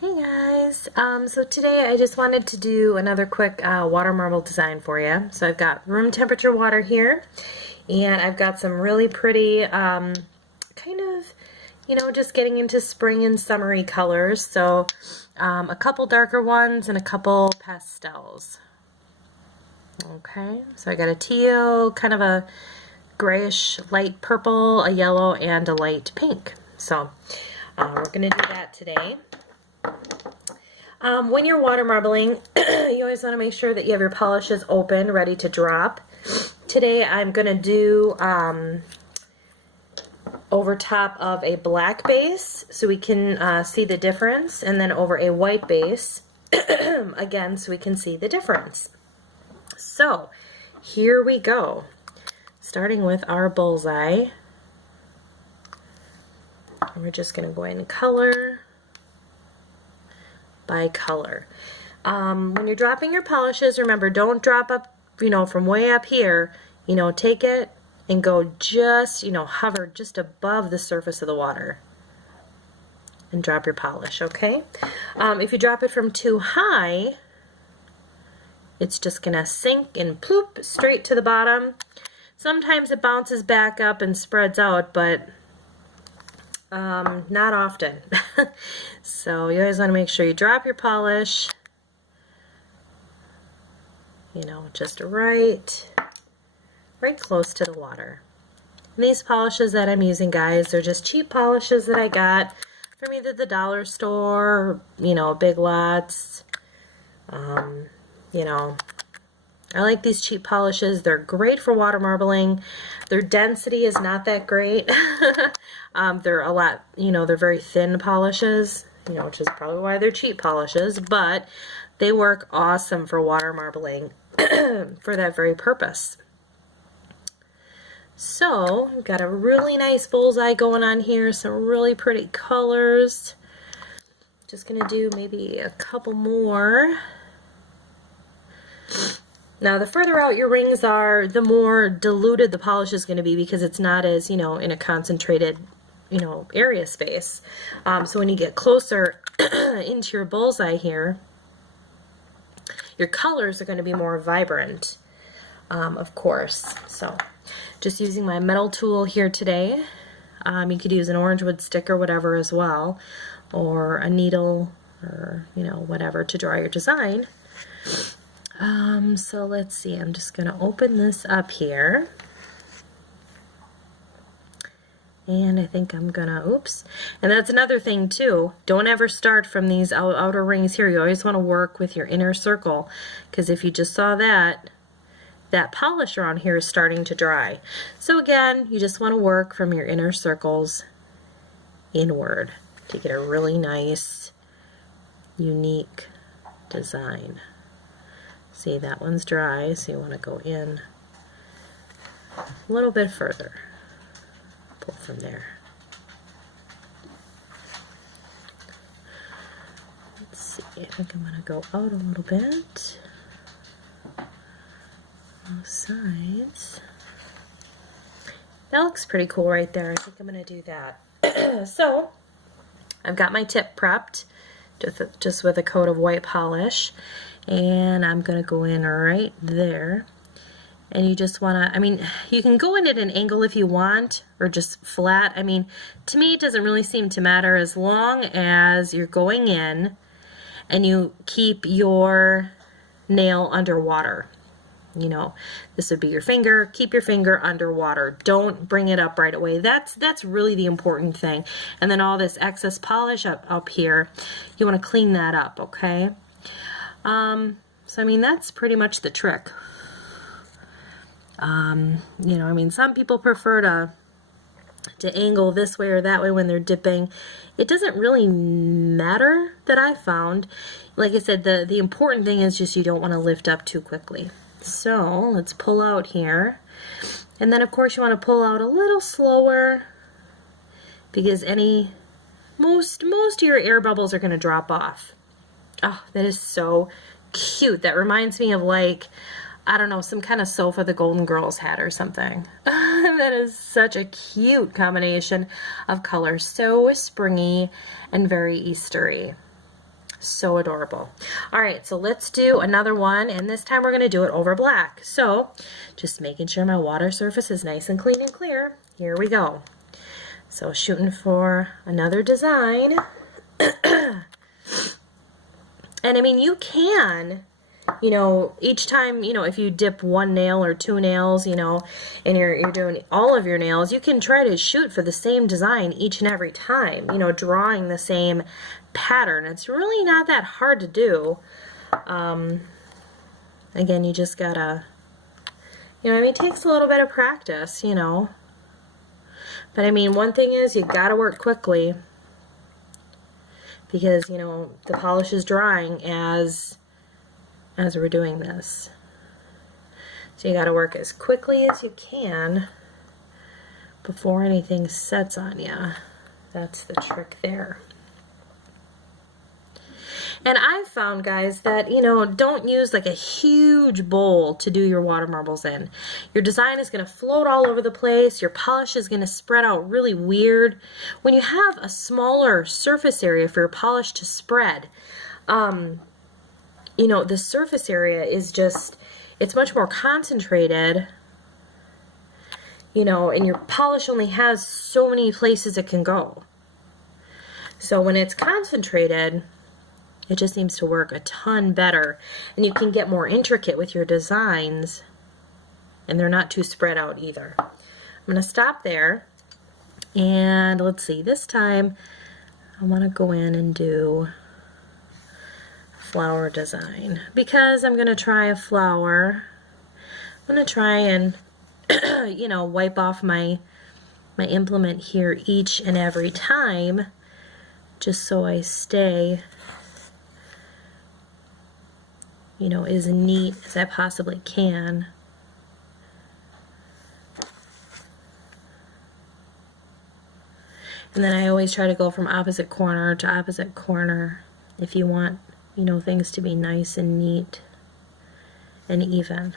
Hey guys, so today I just wanted to do another quick water marble design for you. So I've got room temperature water here, and I've got some really pretty just getting into spring and summery colors. So a couple darker ones and a couple pastels. Okay, so I got a teal, kind of a grayish light purple, a yellow, and a light pink. So we're going to do that today. When you're water marbling, you always want to make sure that you have your polishes open, ready to drop. Today I'm going to do over top of a black base so we can see the difference, and then over a white base, again, so we can see the difference. So here we go. Starting with our bullseye. We're just going to go in color by color. When you're dropping your polishes, remember, don't drop up, from way up here. Take it and go just, hover just above the surface of the water and drop your polish, okay? If you drop it from too high, it's just gonna sink and ploop straight to the bottom. Sometimes it bounces back up and spreads out, but not often. So you always want to make sure you drop your polish, just right close to the water. And these polishes that I'm using, guys, they're just cheap polishes that I got from either the dollar store or, Big Lots. I like these cheap polishes. They're great for water marbling. Their density is not that great. They're a lot, they're very thin polishes, which is probably why they're cheap polishes, but they work awesome for water marbling for that very purpose. So, we've got a really nice bullseye going on here, some really pretty colors. Just going to do maybe a couple more. Now, the further out your rings are, the more diluted the polish is going to be because it's not as, in a concentrated, area space. So when you get closer into your bullseye here, your colors are going to be more vibrant, of course. So just using my metal tool here today. You could use an orange wood stick or whatever as well, or a needle or, whatever to draw your design. So let's see, I'm just going to open this up here. And I think I'm going to, oops. And that's another thing too. Don't ever start from these outer rings here. You always want to work with your inner circle, because if you just saw that polish around here is starting to dry. So again, you just want to work from your inner circles inward to get a really nice, unique design. See, that one's dry, so you want to go in a little bit further. Pull from there. Let's see, I think I'm going to go out a little bit. Both sides. That looks pretty cool right there. I think I'm going to do that. So, I've got my tip prepped, just with a coat of white polish. And I'm going to go in right there. And you just want to, you can go in at an angle if you want, or just flat. To me, it doesn't really seem to matter as long as you're going in and you keep your nail underwater. This would be your finger. Keep your finger underwater. Don't bring it up right away. That's really the important thing. And then all this excess polish up here, you want to clean that up, okay? So that's pretty much the trick. Some people prefer to angle this way or that way when they're dipping. It doesn't really matter that I found. Like I said, the important thing is just you don't want to lift up too quickly. So let's pull out here. And then of course you want to pull out a little slower, because most of your air bubbles are going to drop off. Oh, that is so cute. That reminds me of, like, I don't know, some kind of sofa the Golden Girls had or something. That is such a cute combination of colors. So springy and very Eastery. So adorable. All right, so let's do another one, and this time we're going to do it over black. So just making sure my water surface is nice and clean and clear. Here we go. So shooting for another design. And I mean, you can, you know, each time, you know, if you dip one nail or two nails, you know, and you're doing all of your nails, you can try to shoot for the same design each and every time, you know, drawing the same pattern. It's really not that hard to do. Again, you just gotta, you know, I mean, it takes a little bit of practice, you know. But I mean, one thing is you gotta work quickly because, you know, the polish is drying as we're doing this. So you gotta work as quickly as you can before anything sets on you. That's the trick there. And I've found, guys, that, you know, don't use like a huge bowl to do your water marbles in. Your design is going to float all over the place. Your polish is going to spread out really weird. When you have a smaller surface area for your polish to spread, you know, the surface area is just, it's much more concentrated, you know, and your polish only has so many places it can go. So when it's concentrated, it just seems to work a ton better, and you can get more intricate with your designs, and they're not too spread out either. I'm going to stop there, and let's see, this time I want to go in and do flower design because I'm going to try a flower. I'm going to try and you know, wipe off my implement here each and every time just so I stay, you know, as neat as I possibly can. And then I always try to go from opposite corner to opposite corner if you want, you know, things to be nice and neat and even.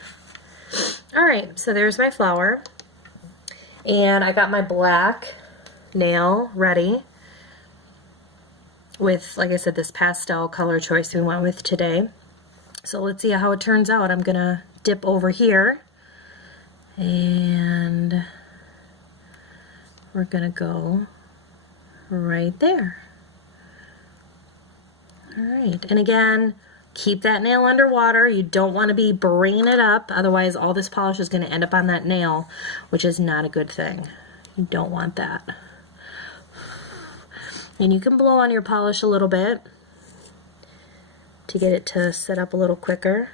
Alright, so there's my flower. And I got my black nail ready with, like I said, this pastel color choice we went with today. So let's see how it turns out. I'm gonna dip over here and we're gonna go right there. Alright, and again, keep that nail underwater. You don't want to be bringing it up, otherwise all this polish is going to end up on that nail, which is not a good thing. You don't want that. And you can blow on your polish a little bit to get it to set up a little quicker.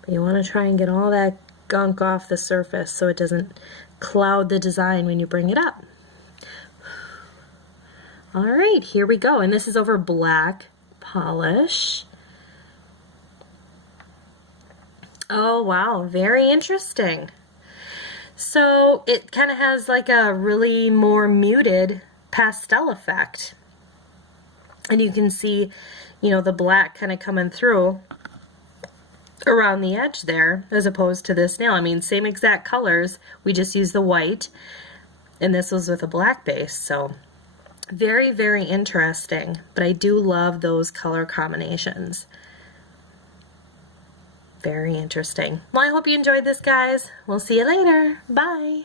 But you want to try and get all that gunk off the surface so it doesn't cloud the design when you bring it up. Alright, here we go. And this is over black polish. Oh wow, very interesting. So it kind of has like a really more muted pastel effect. And you can see, you know, the black kind of coming through around the edge there as opposed to this nail. I mean, same exact colors, we just used the white, and this was with a black base, so very, very interesting. But I do love those color combinations. Very interesting. Well, I hope you enjoyed this, guys. We'll see you later. Bye.